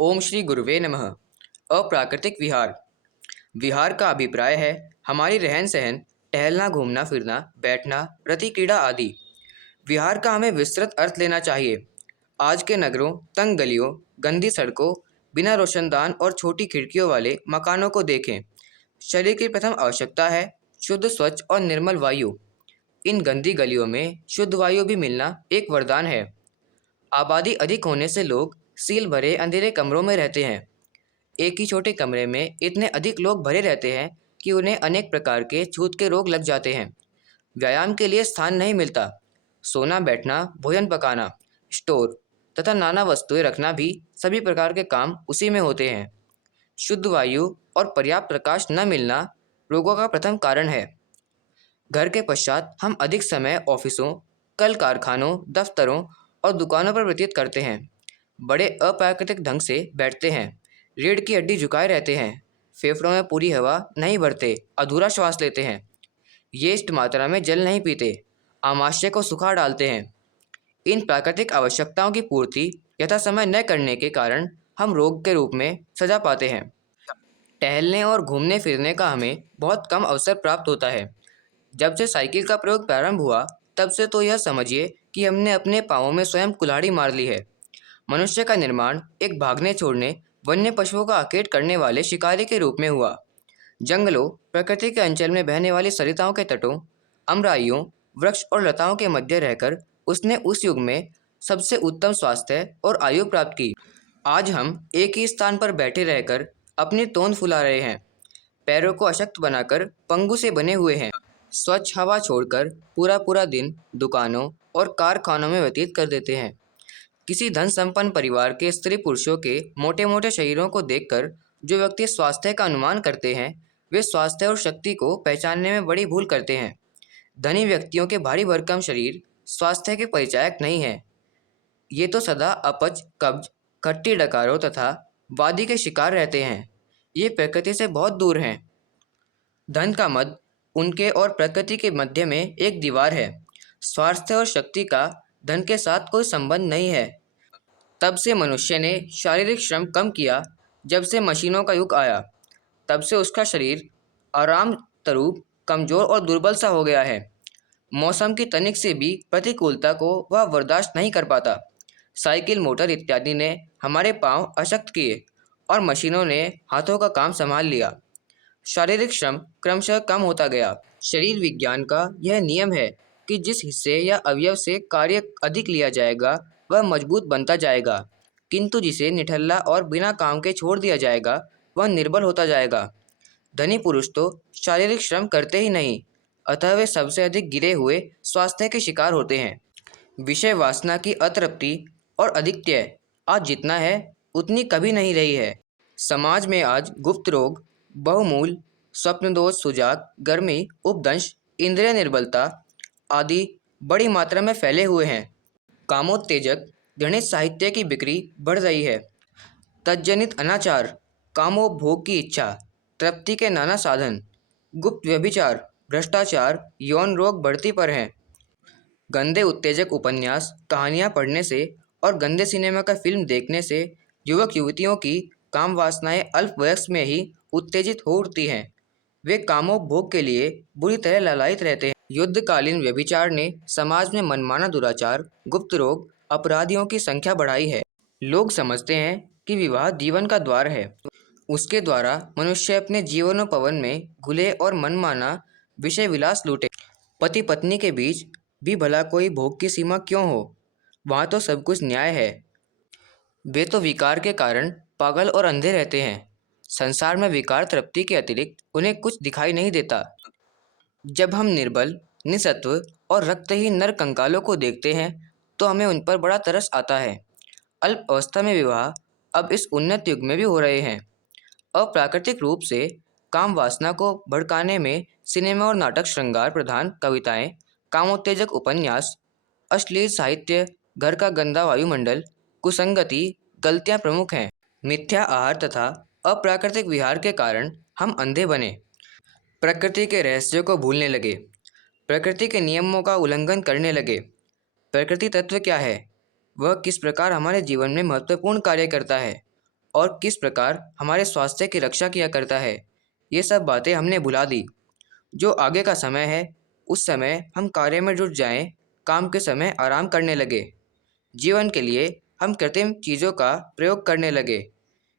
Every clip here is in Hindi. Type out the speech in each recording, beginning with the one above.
ओम श्री गुरुवे नमः। अप्राकृतिक विहार। विहार का अभिप्राय है हमारी रहन सहन, टहलना, घूमना फिरना, बैठना, रति क्रीड़ा आदि। विहार का हमें विस्तृत अर्थ लेना चाहिए। आज के नगरों, तंग गलियों, गंदी सड़कों, बिना रोशनदान और छोटी खिड़कियों वाले मकानों को देखें। शरीर की प्रथम आवश्यकता है शुद्ध, स्वच्छ और निर्मल वायु। इन गंदी गलियों में शुद्ध वायु भी मिलना एक वरदान है। आबादी अधिक होने से लोग सील भरे अंधेरे कमरों में रहते हैं। एक ही छोटे कमरे में इतने अधिक लोग भरे रहते हैं कि उन्हें अनेक प्रकार के छूत के रोग लग जाते हैं। व्यायाम के लिए स्थान नहीं मिलता। सोना, बैठना, भोजन पकाना, स्टोर तथा नाना वस्तुएं रखना भी सभी प्रकार के काम उसी में होते हैं। शुद्ध वायु और पर्याप्त प्रकाश न मिलना रोगों का प्रथम कारण है। घर के पश्चात हम अधिक समय ऑफिसों, कल कारखानों, दफ्तरों और दुकानों पर व्यतीत करते हैं। बड़े अप्राकृतिक ढंग से बैठते हैं, रीढ़ की हड्डी झुकाए रहते हैं, फेफड़ों में पूरी हवा नहीं भरते, अधूरा श्वास लेते हैं, यथेष्ट मात्रा में जल नहीं पीते, आमाशय को सुखा डालते हैं। इन प्राकृतिक आवश्यकताओं की पूर्ति यथा समय न करने के कारण हम रोग के रूप में सजा पाते हैं। टहलने और घूमने फिरने का हमें बहुत कम अवसर प्राप्त होता है। जब से साइकिल का प्रयोग प्रारंभ हुआ तब से तो यह समझिए कि हमने अपने पाँवों में स्वयं कुल्हाड़ी मार ली है। मनुष्य का निर्माण एक भागने छोड़ने, वन्य पशुओं का आखेट करने वाले शिकारी के रूप में हुआ। जंगलों, प्रकृति के अंचल में बहने वाली सरिताओं के तटों, अमराइयों, वृक्ष और लताओं के मध्य रहकर उसने उस युग में सबसे उत्तम स्वास्थ्य और आयु प्राप्त की। आज हम एक ही स्थान पर बैठे रहकर अपनी तोंद फुला रहे हैं, पैरों को अशक्त बनाकर पंगु से बने हुए हैं। स्वच्छ हवा छोड़कर पूरा पूरा दिन दुकानों और कारखानों में व्यतीत कर देते हैं। किसी धन संपन्न परिवार के स्त्री पुरुषों के मोटे मोटे शरीरों को देखकर जो व्यक्ति स्वास्थ्य का अनुमान करते हैं, वे स्वास्थ्य और शक्ति को पहचानने में बड़ी भूल करते हैं। धनी व्यक्तियों के भारी भरकम शरीर स्वास्थ्य के परिचायक नहीं है। ये तो सदा अपच, कब्ज, खट्टी डकारों तथा वादी के शिकार रहते हैं। ये प्रकृति से बहुत दूर हैं। धन का मद उनके और प्रकृति के मध्य में एक दीवार है। स्वास्थ्य और शक्ति का धन के साथ कोई संबंध नहीं है। तब से मनुष्य ने शारीरिक श्रम कम किया। जब से मशीनों का युग आया तब से उसका शरीर आराम तरूप कमजोर और दुर्बल सा हो गया है। मौसम की तनिक से भी प्रतिकूलता को वह बर्दाश्त नहीं कर पाता। साइकिल, मोटर इत्यादि ने हमारे पांव अशक्त किए और मशीनों ने हाथों का काम संभाल लिया। शारीरिक श्रम क्रमशः कम होता गया। शरीर विज्ञान का यह नियम है कि जिस हिस्से या अवयव से कार्य अधिक लिया जाएगा वह मजबूत बनता जाएगा, किंतु जिसे निठल्ला और बिना काम के छोड़ दिया जाएगा वह निर्बल होता जाएगा। धनी पुरुष तो शारीरिक श्रम करते ही नहीं, अतः वे सबसे अधिक गिरे हुए स्वास्थ्य के शिकार होते हैं। विषय वासना की अतृप्ति और अधिक्य आज जितना है उतनी कभी नहीं रही है। समाज में आज गुप्त रोग, बहुमूल, स्वप्न दोष, सुजाग, गर्मी, उपदंश, इंद्रिय निर्बलता आदि बड़ी मात्रा में फैले हुए हैं। कामोत्तेजक घृणित साहित्य की बिक्री बढ़ रही है। तज्जनित अनाचार, कामोपभोग की इच्छा, तृप्ति के नाना साधन, गुप्त व्यभिचार, भ्रष्टाचार, यौन रोग बढ़ती पर हैं। गंदे उत्तेजक उपन्यास, कहानियाँ पढ़ने से और गंदे सिनेमा का फिल्म देखने से युवक युवतियों की काम वासनाएं अल्प वयस्क में ही उत्तेजित हो उठती हैं। वे कामोपभोग के लिए बुरी तरह लालायित रहते हैं। युद्धकालीन व्यभिचार ने समाज में मनमाना दुराचार, गुप्त रोग, अपराधियों की संख्या बढ़ाई है। लोग समझते हैं कि विवाह जीवन का द्वार है। उसके द्वारा मनुष्य अपने जीवनोपवन में घुले और मनमाना विषय विलास लूटे। पति पत्नी के बीच भी भला कोई भोग की सीमा क्यों हो? वहाँ तो सब कुछ न्याय है। वे तो विकार के कारण पागल और अंधे रहते हैं। संसार में विकार तृप्ति के अतिरिक्त उन्हें कुछ दिखाई नहीं देता। जब हम निर्बल, निसत्व और रक्तहीन नर कंकालों को देखते हैं तो हमें उन पर बड़ा तरस आता है। अल्प अवस्था में विवाह अब इस उन्नत युग में भी हो रहे हैं। अप्राकृतिक रूप से काम वासना को भड़काने में सिनेमा और नाटक, श्रृंगार प्रधान कविताएं, कामोत्तेजक उपन्यास, अश्लील साहित्य, घर का गंदा वायुमंडल, कुसंगति, गलतियां प्रमुख हैं। मिथ्या आहार तथा अप्राकृतिक विहार के कारण हम अंधे बने, प्रकृति के रहस्यों को भूलने लगे, प्रकृति के नियमों का उल्लंघन करने लगे। प्रकृति तत्व क्या है? वह किस प्रकार हमारे जीवन में महत्वपूर्ण कार्य करता है और किस प्रकार हमारे स्वास्थ्य की रक्षा किया करता है, ये सब बातें हमने भुला दी। जो आगे का समय है, उस समय हम कार्य में जुट जाएं, काम के समय आराम करने लगे। जीवन के लिए हम कृत्रिम चीज़ों का प्रयोग करने लगे।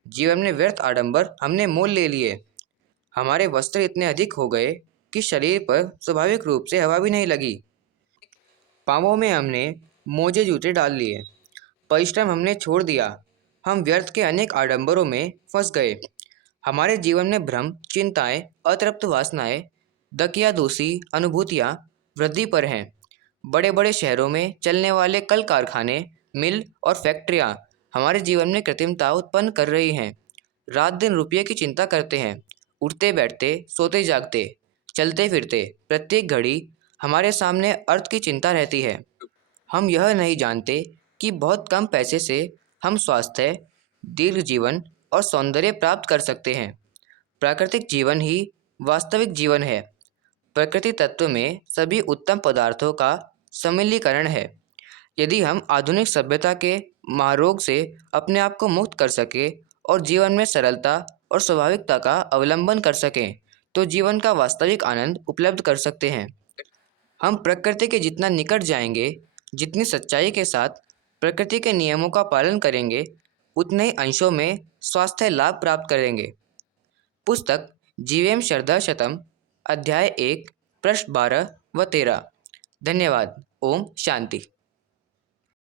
जीवन में व्यर्थ आडंबर हमने मोल ले लिए। हमारे वस्त्र इतने अधिक हो गए कि शरीर पर स्वाभाविक रूप से हवा भी नहीं लगी। पाँवों में हमने मोजे जूते डाल लिए। परिश्रम हमने छोड़ दिया। हम व्यर्थ के अनेक आडंबरों में फंस गए। हमारे जीवन में भ्रम, चिंताएं, अतृप्त वासनाएं, दकियादूसी अनुभूतियां वृद्धि पर हैं। बड़े बड़े शहरों में चलने वाले कल कारखाने, मिल और फैक्ट्रियां हमारे जीवन में कृत्रिमता उत्पन्न कर रही हैं। रात दिन रुपये की चिंता करते हैं। उठते बैठते, सोते जागते, चलते फिरते प्रत्येक घड़ी हमारे सामने अर्थ की चिंता रहती है। हम यह नहीं जानते कि बहुत कम पैसे से हम स्वास्थ्य, दीर्घ जीवन और सौंदर्य प्राप्त कर सकते हैं। प्राकृतिक जीवन ही वास्तविक जीवन है। प्रकृति तत्व में सभी उत्तम पदार्थों का सम्मिलीकरण है। यदि हम आधुनिक सभ्यता के महारोग से अपने आप को मुक्त कर सके और जीवन में सरलता और स्वाभाविकता का अवलंबन कर सकें, तो जीवन का वास्तविक आनंद उपलब्ध कर सकते हैं। हम प्रकृति के जितना निकट जाएंगे, जितनी सच्चाई के साथ प्रकृति के नियमों का पालन करेंगे, उतने ही अंशों में स्वास्थ्य लाभ प्राप्त करेंगे। पुस्तक जीवेम शरदा शतम, अध्याय 1, पृष्ठ 12 व 13। धन्यवाद। ओम शांति।